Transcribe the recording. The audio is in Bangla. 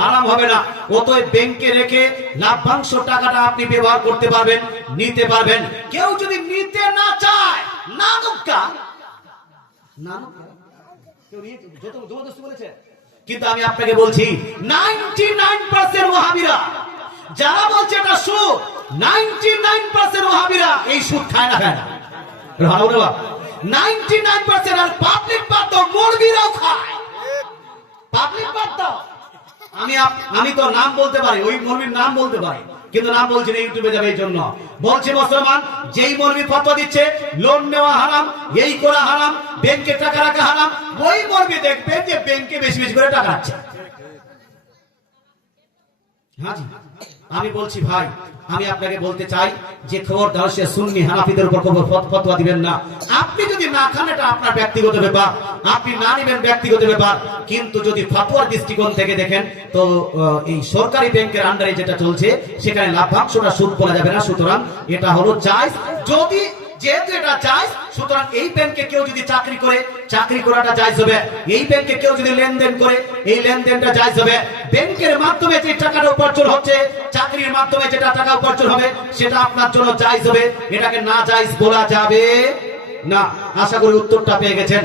হারাম হবে না। অতএব ব্যাংকে রেখে লাভ্যাংশ টাকাটা আপনি ব্যবহার করতে পারবেন, নিতে পারবেন। কেউ যদি নিতে না চায়, না নুক্কা না নুক্কা কেউ নিয়ে জবরদস্তি বলেছে। কিন্তু আমি আপনাকে বলছি 99% ওয়াহাবিরা যারা বলছে এটা সুদ, 99% ওয়াহাবিরা এই সুদ খায় না, খায় না। ভালো বলে 99% আর পাবলিক বাদ দাও, মৌলবীরাও খায়। পাবলিক বাদ দাও, আমি তো নাম বলতে পারি, ওই মৌলবীর নাম বলতে পারি, কিন্তু নাম বলছি না, ইউটিউবে যাবে এই জন্য বলছি। মুসলমান যেই মৌলবী ফতোয়া দিচ্ছে লোন নেওয়া হারাম, এই করা হারাম, ব্যাংকে টাকা রাখা হারাম, ওই মৌলবী দেখবেন যে ব্যাংকে বেশি বেশি করে টাকা আছে। হ্যাঁ জি, আমি বলছি ভাই, আমি আপনাকে বলতে চাই যে খবরদার সে সুন্নি হানাফিদের উপর ফতোয়া দিবেন না। আপনি যদি না খান এটা আপনার ব্যক্তিগত ব্যাপার, আপনি না নেবেন ব্যক্তিগত ব্যাপার। কিন্তু যদি ফতোয়ার দৃষ্টিকোণ থেকে দেখেন তো এই সরকারি ব্যাংকের আন্ডারে যেটা চলছে সেখানে লাভ্যাংশটা সুদ বলা যাবে না। সুতরাং এটা হলো জায়েজ। যদি যেহেতু এটা জায়েজ, সুতরাং এই ব্যাংকে কেউ যদি চাকরি করে, চাকরি করাটা জায়েজ হবে। এই ব্যাংকে কেউ যদি লেনদেন করে, এই লেনদেনটা জায়েজ হবে। ব্যাংকের মাধ্যমে যে টাকাটা উপার্জন হচ্ছে, চাকরির মাধ্যমে যেটা টাকা উপার্জন হবে, সেটা আপনার জন্য জায়েজ হবে। এটাকে না জায়েজ বলা যাবে না। আশা করি উত্তরটা পেয়ে গেছেন।